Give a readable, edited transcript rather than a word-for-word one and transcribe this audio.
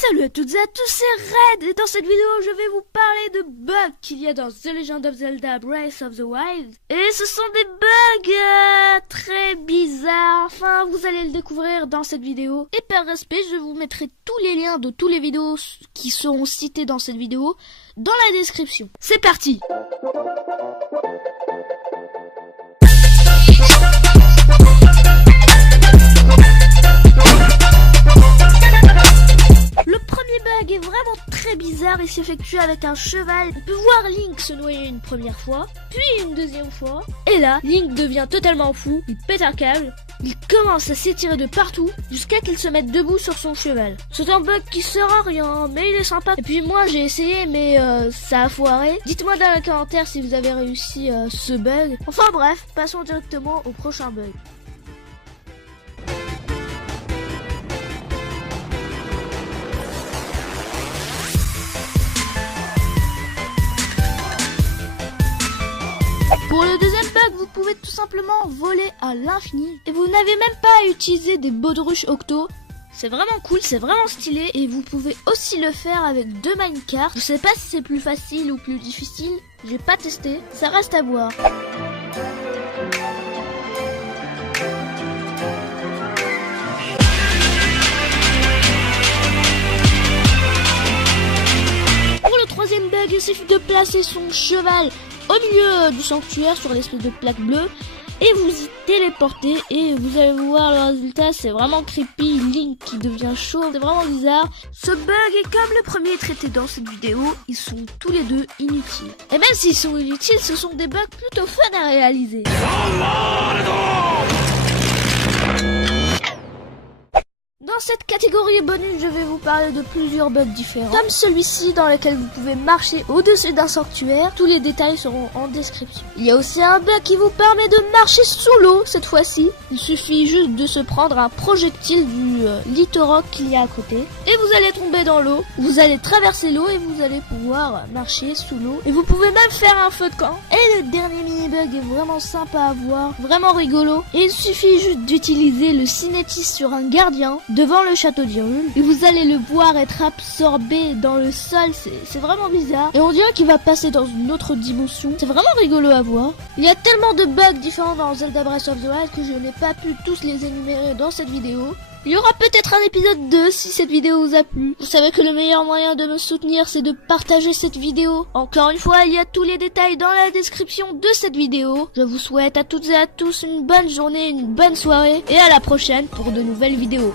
Salut à toutes et à tous, c'est Red et dans cette vidéo je vais vous parler de bugs qu'il y a dans The Legend of Zelda Breath of the Wild. Et ce sont des bugs très bizarres, enfin vous allez le découvrir dans cette vidéo. Et par respect, je vous mettrai tous les liens de toutes les vidéos qui seront citées dans cette vidéo dans la description. C'est parti! Bug est vraiment très bizarre et s'effectue avec un cheval. On peut voir Link se noyer une première fois, puis une deuxième fois. Et là, Link devient totalement fou, il pète un câble, il commence à s'étirer de partout jusqu'à qu'il se mette debout sur son cheval. C'est un bug qui sert à rien, mais il est sympa. Et puis moi j'ai essayé mais ça a foiré. Dites-moi dans les commentaires si vous avez réussi ce bug. Enfin bref, passons directement au prochain bug. Pour le deuxième bug, vous pouvez tout simplement voler à l'infini et vous n'avez même pas à utiliser des baudruches octo. C'est vraiment cool, c'est vraiment stylé et vous pouvez aussi le faire avec deux minecarts. Je sais pas si c'est plus facile ou plus difficile, j'ai pas testé, ça reste à voir. Pour le troisième bug, il suffit de placer son cheval au milieu du sanctuaire sur l'espèce de plaque bleue et vous y téléportez et vous allez voir le résultat, c'est vraiment creepy. Link qui devient chaud, c'est vraiment bizarre. Ce bug est comme le premier traité dans cette vidéo, ils sont tous les deux inutiles. Et même s'ils sont inutiles, ce sont des bugs plutôt fun à réaliser. Dans cette catégorie bonus, je vais vous parler de plusieurs bugs différents, comme celui-ci dans lequel vous pouvez marcher au-dessus d'un sanctuaire. Tous les détails seront en description. Il y a aussi un bug qui vous permet de marcher sous l'eau cette fois-ci. Il suffit juste de se prendre un projectile du littoral qu'il y a à côté et vous allez tomber dans l'eau. Vous allez traverser l'eau et vous allez pouvoir marcher sous l'eau. Et vous pouvez même faire un feu de camp. Et le dernier mini-bug est vraiment sympa à voir, vraiment rigolo. Et il suffit juste d'utiliser le cinétisme sur un gardien devant le château d'Hyrule et vous allez le voir être absorbé dans le sol. C'est vraiment bizarre et on dirait qu'il va passer dans une autre dimension. C'est vraiment rigolo à voir. Il y a tellement de bugs différents dans Zelda Breath of the Wild que je n'ai pas pu tous les énumérer dans cette vidéo. Il y aura peut-être un épisode 2 si cette vidéo vous a plu. Vous savez que le meilleur moyen de me soutenir, c'est de partager cette vidéo. Encore une fois, il y a tous les détails dans la description de cette vidéo. Je vous souhaite à toutes et à tous une bonne journée, une bonne soirée et à la prochaine pour de nouvelles vidéos.